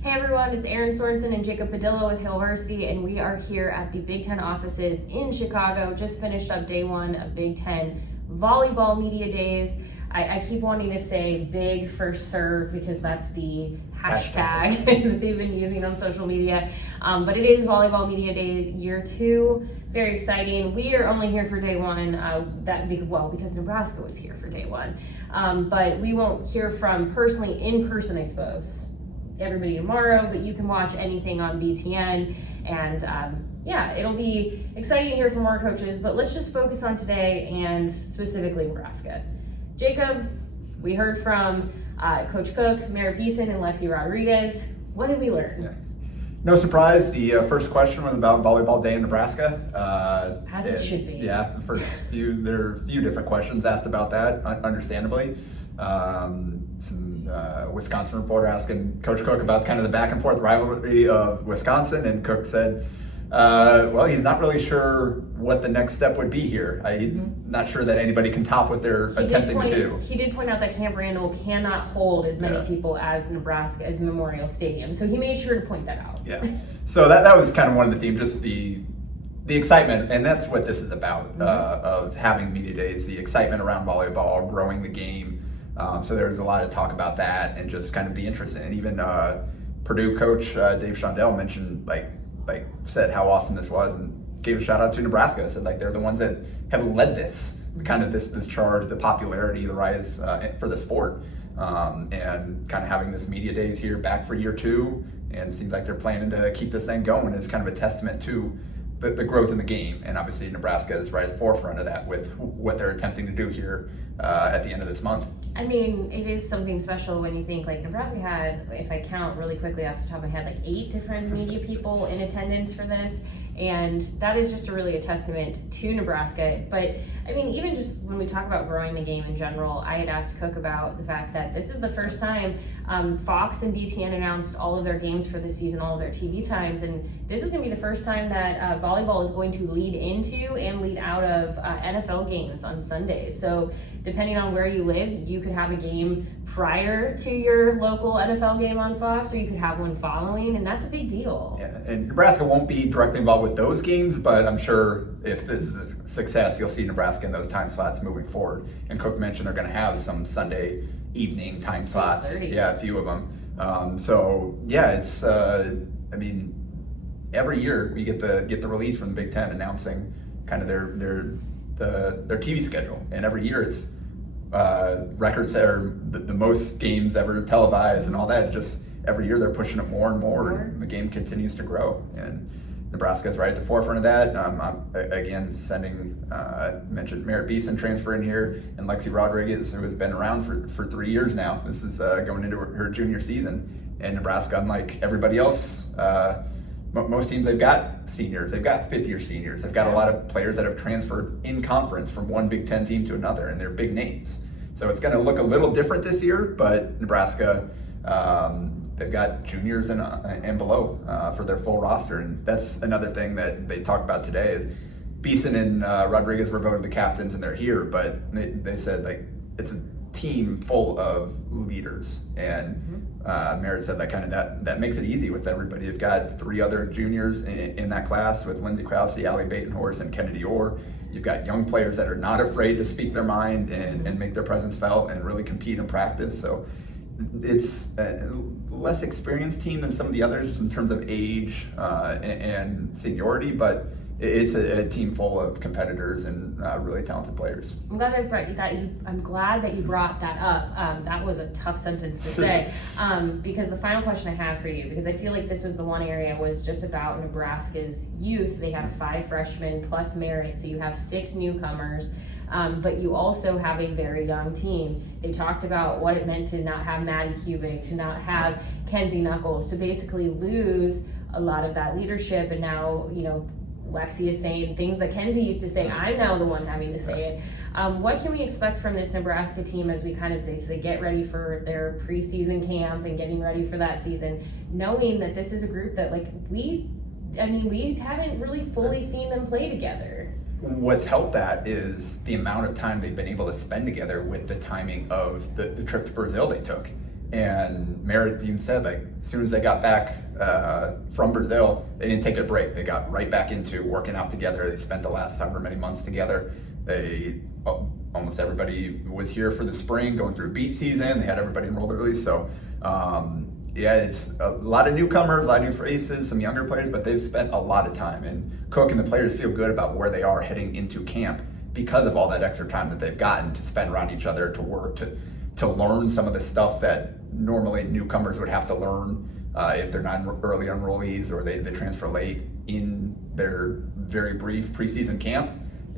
Hey everyone, it's Erin, Sorensen, and Jacob Padilla with Hail Varsity, and we are here at the Big Ten offices in Chicago. Just finished up day one of Big Ten Volleyball Media Days. I keep wanting to say big first serve because that's the hashtag that they've been using on social media. But it is Volleyball Media Days, year two. Very exciting. We are only here for day one, because Nebraska was here for day one. But we won't hear from in person, I suppose, everybody tomorrow, but you can watch anything on BTN. And it'll be exciting to hear from more coaches, but let's just focus on today and specifically Nebraska. Jacob, we heard from Coach Cook, Merritt Beeson, and Lexi Rodriguez. What did we learn? Yeah. No surprise, the first question was about volleyball day in Nebraska. As it should be. Yeah, there are a few different questions asked about that, understandably. Some Wisconsin reporter asking Coach Cook about kind of the back and forth rivalry of Wisconsin, and Cook said, he's not really sure what the next step would be here. I'm not sure that anybody can top what they're attempting to do. He did point out that Camp Randall cannot hold as many people as Nebraska, as Memorial Stadium. So he made sure to point that out. Yeah. So that was kind of one of the themes, just the excitement, and that's what this is about, of having media days, the excitement around volleyball, growing the game. So there's a lot of talk about that and just kind of the interest in it. Even Purdue coach Dave Shondell mentioned, said how awesome this was and gave a shout out to Nebraska. Said they're the ones that have led this charge, the popularity, the rise for the sport, and kind of having this media days here back for year two, and seems like they're planning to keep this thing going. It's kind of a testament to the growth in the game, and obviously Nebraska is right at the forefront of that with what they're attempting to do here at the end of this month. I mean, it is something special when you think Nebraska had, if I count really quickly off the top of my head, 8 different media people in attendance for this. And that is just really a testament to Nebraska. But I mean, even just when we talk about growing the game in general, I had asked Cook about the fact that this is the first time Fox and BTN announced all of their games for this season, all of their TV times. And this is going to be the first time that volleyball is going to lead into and lead out of NFL games on Sundays. So depending on where you live, you could have a game prior to your local NFL game on Fox, or you could have one following, and that's a big deal. Yeah, and Nebraska won't be directly involved with those games, but I'm sure if this is a success, you'll see Nebraska in those time slots moving forward. And Cook mentioned they're going to have some Sunday evening time slots. 6:30. Yeah, a few of them. It's every year we get the release from the Big Ten announcing kind of their TV schedule, and every year it's records that are the most games ever televised and all that. Just every year they're pushing it more and more, and the game continues to grow, and Nebraska is right at the forefront of that. Again, mentioned Merritt Beeson transfer in here, and Lexi Rodriguez, who has been around for 3 years now. This is going into her junior season, and Nebraska, unlike everybody else, most teams, they've got seniors, they've got fifth-year seniors, they've got a lot of players that have transferred in conference from one Big Ten team to another, and they're big names. So it's going to look a little different this year, but Nebraska, they've got juniors and below for their full roster, and that's another thing that they talk about today is Beeson and Rodriguez were voted the captains, and they're here, but they said it's a team full of leaders, and Merritt said that makes it easy with everybody. You've got 3 other juniors in that class with Lindsay Krause, Allie Batenhorst, and Kennedy Orr. You've got young players that are not afraid to speak their mind and make their presence felt and really compete in practice. So it's a less experienced team than some of the others in terms of age and seniority, but it's a team full of competitors and really talented players. I'm glad that you brought that up. That was a tough sentence to say, because the final question I have for you, because I feel like this was the one area was just about Nebraska's youth. They have 5 freshmen plus Merritt, so you have 6 newcomers. But you also have a very young team. They talked about what it meant to not have Maddie Kubik, to not have Kenzie Knuckles, to basically lose a lot of that leadership. And now, Lexi is saying things that Kenzie used to say. I'm now the one having to say it. What can we expect from this Nebraska team as we they get ready for their preseason camp and getting ready for that season, knowing that this is a group that we haven't really fully seen them play together? What's helped that is the amount of time they've been able to spend together with the timing of the trip to Brazil they took. And Merritt even said, like, as soon as they got back from Brazil, they didn't take a break. They got right back into working out together. They spent the last however many months together. Almost everybody was here for the spring, going through beach season. They had everybody enrolled early. So, yeah, it's a lot of newcomers, a lot of new faces, some younger players, but they've spent a lot of time. And Cook and the players feel good about where they are heading into camp because of all that extra time that they've gotten to spend around each other, to work, to learn some of the stuff that normally newcomers would have to learn if they're not early enrollees or they transfer late in their very brief preseason camp.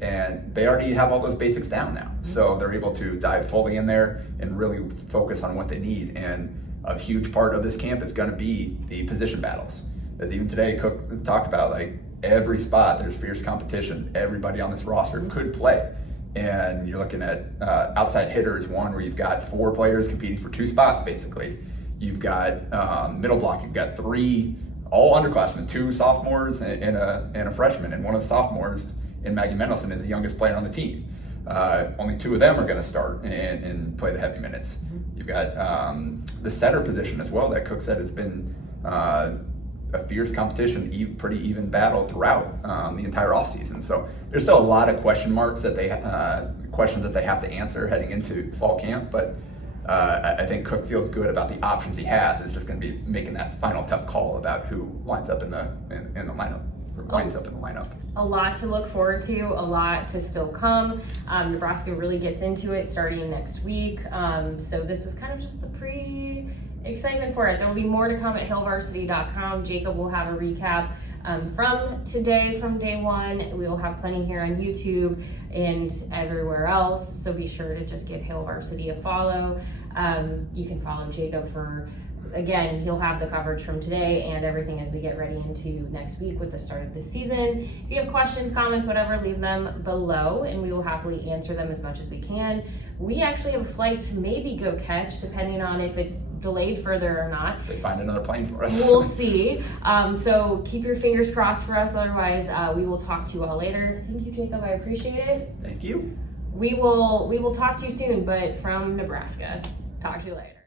And they already have all those basics down now. So they're able to dive fully in there and really focus on what they need. And a huge part of this camp is going to be the position battles. As even today, Cook talked about, like, every spot, there's fierce competition. Everybody on this roster could play. And you're looking at outside hitters, one where you've got 4 players competing for 2 spots, basically. You've got middle block, you've got 3 all underclassmen, 2 sophomores and a freshman. And one of the sophomores in Maggie Mendelson is the youngest player on the team. Only 2 of them are going to start and play the heavy minutes. You've got the setter position as well that Cook said has been a fierce competition, pretty even battle throughout the entire offseason. So there's still a lot of question marks that questions that they have to answer heading into fall camp. But I think Cook feels good about the options he has. It's just going to be making that final tough call about who lines up in the lineup. Winds up in the lineup. A lot to look forward to, a lot to still come. Nebraska really gets into it starting next week. So this was kind of just the pre-excitement for it. There will be more to come at hailvarsity.com. Jacob will have a recap from today, from day one. We will have plenty here on YouTube and everywhere else. So be sure to just give Hail Varsity a follow. You can follow Jacob for, again, he'll have the coverage from today and everything as we get ready into next week with the start of the season. If you have questions, comments, whatever, leave them below and we will happily answer them as much as we can. We actually have a flight to maybe go catch, depending on if it's delayed further or not. They find another plane for us. We'll see. So keep your fingers crossed for us. Otherwise, we will talk to you all later. Thank you, Jacob. I appreciate it. Thank you. We will talk to you soon, but from Nebraska. Talk to you later.